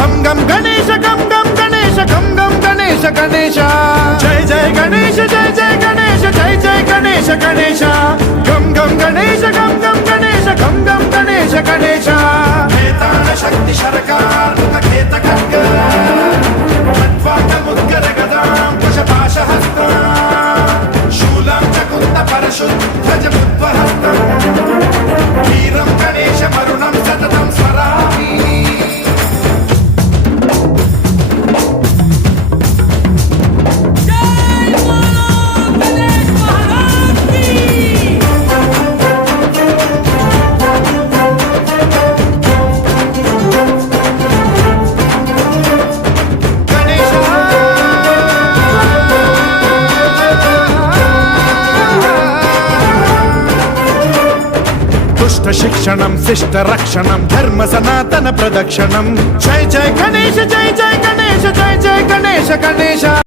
గం గం గణేశ గం గం గణేశ గం గం గణేశ గణేశ జయ జయ గణేశ జయ జయ గణేశ జయ జయ గణేశ గణేశ గం గం గణేశ గం గం గణేశ గం గం గణేశ గణేశ వేదాన శక్తి శరకార్ ఖేత ఖడ్గ ముద్గర గదాం కుశపాశ హస్తం శూలం చకుంత పరశుద్ధ బుద్ధ్వహస్తం వీరం గణేశ మరుణం సతతం స్మరామి शिक्षणं शिष्ट रक्षणं धर्म सनातन प्रदक्षिणं जय जय गणेश जय जय गणेश जय जय गणेश गणेश